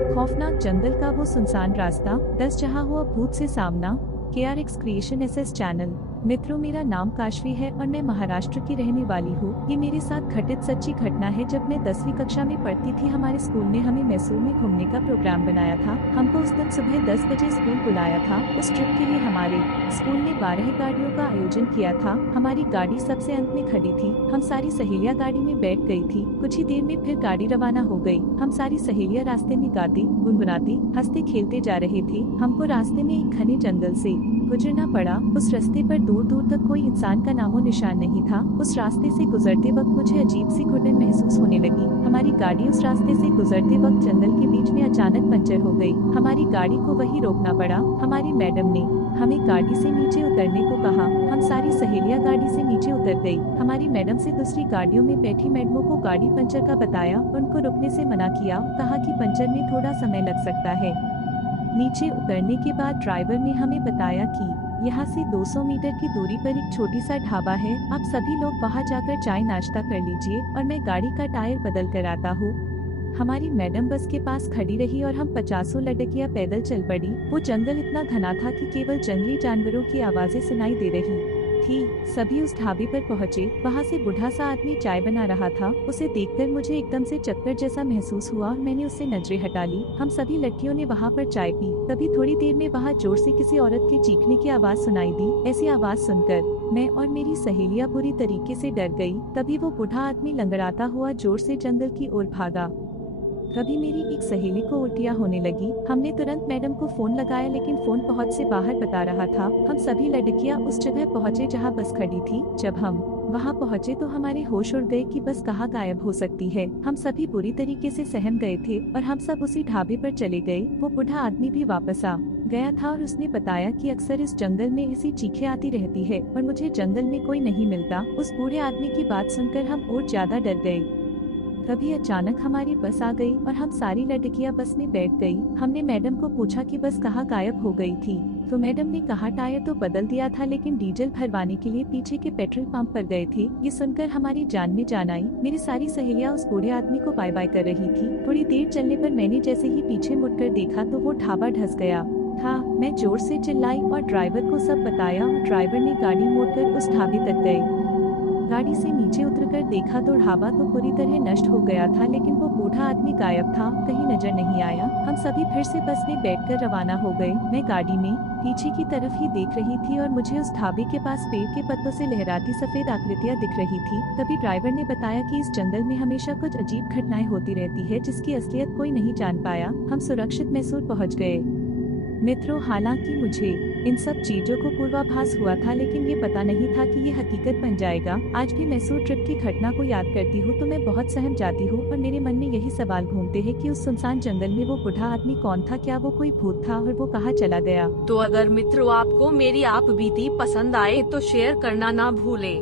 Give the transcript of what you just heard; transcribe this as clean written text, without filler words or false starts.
खौफनाक जंगल का वो सुनसान रास्ता, 10 जहाँ हुआ भूत से सामना। KRX creation SS channel. मित्रों, मेरा नाम काशवी है और मैं महाराष्ट्र की रहने वाली हूँ। ये मेरे साथ घटित सच्ची घटना है। जब मैं 10वीं कक्षा में पढ़ती थी, हमारे स्कूल ने हमें मैसूर में घूमने का प्रोग्राम बनाया था। हमको उस दिन सुबह 10 बजे स्कूल बुलाया था। उस ट्रिप के लिए हमारे स्कूल ने 12 गाड़ियों का आयोजन किया था। हमारी गाड़ी सबसे अंत में खड़ी थी। हम सारी सहेलियां गाड़ी में बैठ गई थी। कुछ ही देर में फिर गाड़ी रवाना हो गई। हम सारी सहेलियां रास्ते में गाती, गुनगुनाती, हंसते खेलते जा रहे थे। हमको रास्ते में एक घने जंगल से गुजरना पड़ा। उस रास्ते पर दूर दूर तक कोई इंसान का नामो निशान नहीं था। उस रास्ते से गुजरते वक्त मुझे अजीब सी घुटन महसूस होने लगी। हमारी गाड़ी उस रास्ते से गुजरते वक्त जंगल के बीच में अचानक पंचर हो गई। हमारी गाड़ी को वहीं रोकना पड़ा। हमारी मैडम ने हमें गाड़ी से नीचे उतरने को कहा। हम सारी सहेलियां गाड़ी से नीचे उतर गई। हमारी मैडम से दूसरी गाड़ियों में बैठी मैडमों को गाड़ी पंचर का बताया। उनको रुकने से मना किया। कहा कि पंचर में थोड़ा समय लग सकता है। नीचे उतरने के बाद ड्राइवर ने हमें बताया कि यहाँ से 200 मीटर की दूरी पर एक छोटी सा ढाबा है। आप सभी लोग वहाँ जाकर चाय नाश्ता कर लीजिए और मैं गाड़ी का टायर बदल कर आता हूँ। हमारी मैडम बस के पास खड़ी रही और हम 50 लड़कियां पैदल चल पड़ी। वो जंगल इतना घना था कि केवल जंगली जानवरों की आवाजें सुनाई दे रही थी। सभी उस ढाबे पर पहुँचे। वहाँ से बूढ़ा सा आदमी चाय बना रहा था। उसे देखकर मुझे एकदम से चक्कर जैसा महसूस हुआ। मैंने उससे नजरें हटा ली। हम सभी लड़कियों ने वहाँ पर चाय पी। तभी थोड़ी देर में वहाँ जोर से किसी औरत के चीखने की आवाज सुनाई दी। ऐसी आवाज सुनकर मैं और मेरी सहेलियां पूरी तरीके से डर गई। तभी वो बूढ़ा आदमी लंगड़ाता हुआ जोर से जंगल की ओर भागा। तभी मेरी एक सहेली को उल्टियाँ होने लगी। हमने तुरंत मैडम को फोन लगाया, लेकिन फोन पहुंच से बाहर बता रहा था। हम सभी लड़कियां उस जगह पहुंचे जहां बस खड़ी थी। जब हम वहां पहुंचे तो हमारे होश उड़ गए कि बस कहाँ गायब हो सकती है। हम सभी बुरी तरीके से सहम गए थे और हम सब उसी ढाबे पर चले गए। वो बूढ़ा आदमी भी वापस आ गया था और उसने बताया कि अक्सर इस जंगल में ऐसी चीखें आती रहती है और मुझे जंगल में कोई नहीं मिलता। उस बूढ़े आदमी की बात सुनकर हम और ज्यादा डर गए। तभी अचानक हमारी बस आ गई और हम सारी लड़कियां बस में बैठ गई। हमने मैडम को पूछा कि बस कहाँ गायब हो गई थी, तो मैडम ने कहा टायर तो बदल दिया था, लेकिन डीजल भरवाने के लिए पीछे के पेट्रोल पंप पर गए थे। ये सुनकर हमारी जान में जान आई। मेरी सारी सहेलियां उस बूढ़े आदमी को बाय बाय कर रही थी। थोड़ी देर चलने पर मैंने जैसे ही पीछे मुड़कर देखा तो वो ढाबा धंस गया था। मैं जोर से चिल्लाई और ड्राइवर को सब बताया और ड्राइवर ने गाड़ी मोड़कर उस ढाबे तक गए। गाड़ी से नीचे उतरकर देखा तो ढाबा तो पूरी तरह नष्ट हो गया था, लेकिन वो बूढ़ा आदमी गायब था, कहीं नजर नहीं आया। हम सभी फिर से बस में बैठकर रवाना हो गए। मैं गाड़ी में पीछे की तरफ ही देख रही थी और मुझे उस ढाबे के पास पेड़ के पत्तों से लहराती सफेद आकृतियां दिख रही थी। तभी ड्राइवर ने बताया कि इस जंगल में हमेशा कुछ अजीब घटनाएं होती रहती है, जिसकी असलियत कोई नहीं जान पाया। हम सुरक्षित मैसूर पहुँच गए। मित्रों, हालांकि मुझे इन सब चीजों को पूर्वाभास हुआ था, लेकिन ये पता नहीं था कि ये हकीकत बन जाएगा। आज भी मैसूर ट्रिप की घटना को याद करती हूँ तो मैं बहुत सहम जाती हूँ और मेरे मन में यही सवाल घूमते हैं कि उस सुनसान जंगल में वो बूढ़ा आदमी कौन था? क्या वो कोई भूत था और वो कहाँ चला गया? तो अगर मित्रों आपको मेरी आप बीती पसंद आए तो शेयर करना ना भूले।